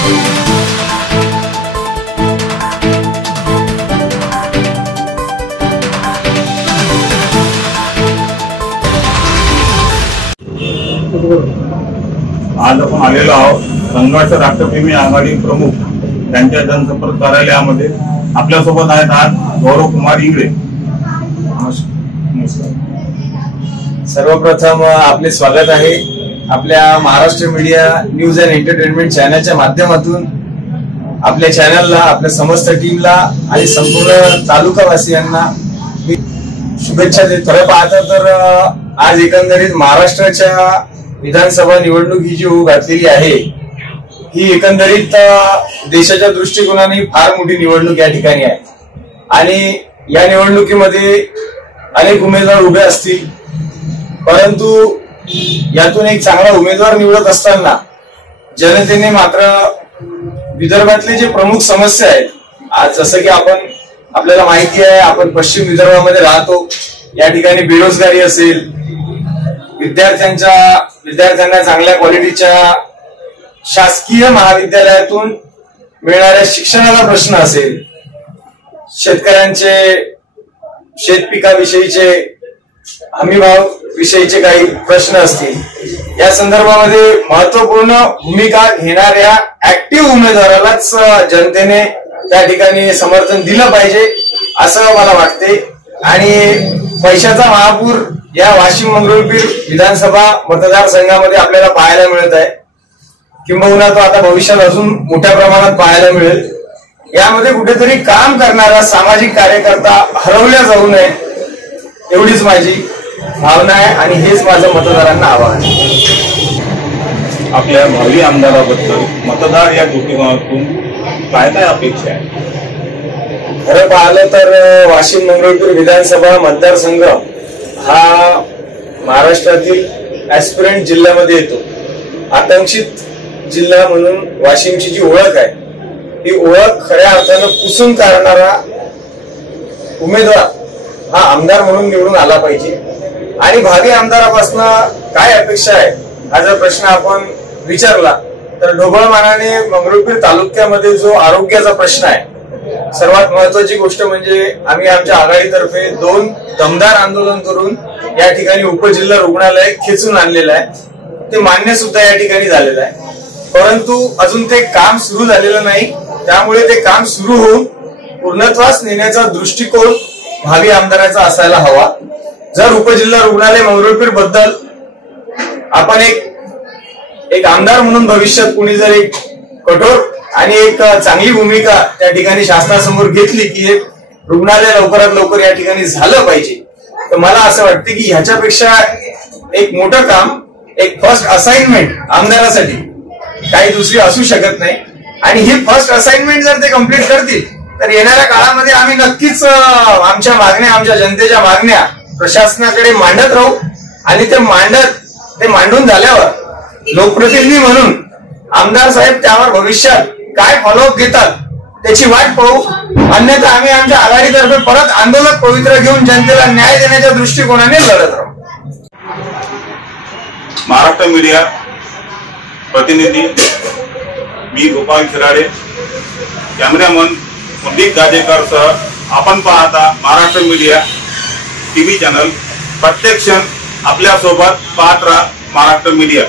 आज आपण आलेलो आहोत संघर्ष राष्ट्रप्रेमी आघाडी प्रमुख त्यांच्या जनसंपर्क कार्यालयामध्ये। आपल्यासोबत आहेत आज गौरव कुमार इंगळे। नमस्कार। सर्वप्रथम आपले स्वागत आहे आपल्या Maharashtra media news and entertainment चॅनलच्या माध्यमातून। आपल्या चॅनलला, आपल्या समस्त टीमला आणि संपूर्ण तालुकावासियांना मी शुभेच्छा देतो। खरं पाहता तर आज एकंदरीत महाराष्ट्राच्या विधानसभा निवडणूक ही जी होऊ घातलेली आहे ही एकंदरीत देशाच्या दृष्टिकोनाने फार मोठी निवडणूक या ठिकाणी आहे आणि या निवडणुकीमध्ये अनेक उमेदवार उभे असतील, परंतु यातून एक चांगला उमेदवार निवडत असताना जनतेने मात्र विदर्भातले जे प्रमुख समस्या आहेत, आज जसं की आपल्याला माहिती आहे आपण पश्चिम विदर्भामध्ये राहतो, या ठिकाणी बेरोजगारी असेल, विद्यार्थ्यांना चांगल्या क्वालिटीच्या शासकीय महाविद्यालयातून मिळणाऱ्या शिक्षणाचा प्रश्न असेल, शेतकऱ्यांचे शेतपिकाविषयीचे हमीभाव विषयीचे काही प्रश्न असतील, या संदर्भामध्ये महत्वपूर्ण भूमिका घेणाऱ्या ऍक्टिव्ह उमेदवारालाच जनतेने त्या ठिकाणी समर्थन दिलं पाहिजे असं मला वाटते। आणि पैशाचा महापूर या वाशिम मंगरुळपीर विधानसभा मतदारसंघामध्ये आपल्याला पाहायला मिळत आहे, किंबहुना तो आता भविष्यात अजून मोठ्या प्रमाणात पाहायला मिळेल। यामध्ये कुठेतरी काम करणारा सामाजिक कार्यकर्ता हरवल्या जाऊ नये एवढीच माझी भावना आहे आणि हेच माझं मतदारांना आवाहन आहे। आपल्या भावी आमदाराबद्दल मतदार या दृष्टिकोनातून काय काय अपेक्षा आहे? खरं पाहिलं तर वाशिम मंगरुळपीर विधानसभा मतदारसंघ हा महाराष्ट्रातील ऍस्पिरंट जिल्ह्यामध्ये येतो। आकांक्षित जिल्हा म्हणून वाशिमची जी ओळख आहे ही ओळख खऱ्या अर्थानं पुसून काढणारा उमेदवार हा आमदार म्हणून निवडून आला पाहिजे। आणि भावी आमदारापासून काय अपेक्षा आहे हा जर प्रश्न आपण विचारला तर ढोबळमानाने मंगरुळपीर तालुक्यामध्ये जो आरोग्याचा प्रश्न आहे, सर्वात महत्वाची गोष्ट म्हणजे आम्ही आमच्या आघाडीतर्फे 2 दमदार आंदोलन करून या ठिकाणी उपजिल्हा रुग्णालय खेचून आणलेलं आहे, ते मान्य सुद्धा या ठिकाणी झालेलं आहे, परंतु अजून ते काम सुरू झालेलं नाही। त्यामुळे ते काम सुरू होऊन पूर्णत्वास नेण्याचा दृष्टिकोन भावी आमदाराचा असायला हवा। जर उपजिल्हा रुग्णालय मंगरुळपीर बद्दल आपण एक आमदार म्हणून भविष्यात कुणी जर एक कठोर आणि एक चांगली भूमिका त्या ठिकाणी शासनासमोर घेतली की एक रुग्णालय लवकरात लवकर या ठिकाणी झालं पाहिजे, तर मला असं वाटतं की ह्याच्यापेक्षा एक मोठं काम, एक फर्स्ट असाइनमेंट आमदारासाठी काही दुसरी असू शकत नाही। आणि ही फर्स्ट असाइनमेंट जर ते कम्प्लीट करतील तर येणाऱ्या काळामध्ये आम्ही नक्कीच आमच्या मागण्या, आमच्या जनतेच्या मागण्या प्रशासनाकडे मांडत राहू आणि ते मांडून झाल्यावर लोकप्रतिनिधी म्हणून आमदार साहेब त्यावर भविष्यात काय फॉलोअप घेतात त्याची वाट पाहू। अन्यथा आम्ही आमच्या आघाडीतर्फे परत आंदोलक पवित्र घेऊन जनतेला न्याय देण्याच्या दृष्टिकोनाने लढत राहू। महाराष्ट्र मीडिया प्रतिनिधी मी गोपाल खिराडे, कॅमेरामन पंडित गाजेकर सह आपण पाहता महाराष्ट्र मीडिया टीव्ही चॅनल। प्रत्येक क्षण आपल्या सोबत पाहत राहा महाराष्ट्र मीडिया।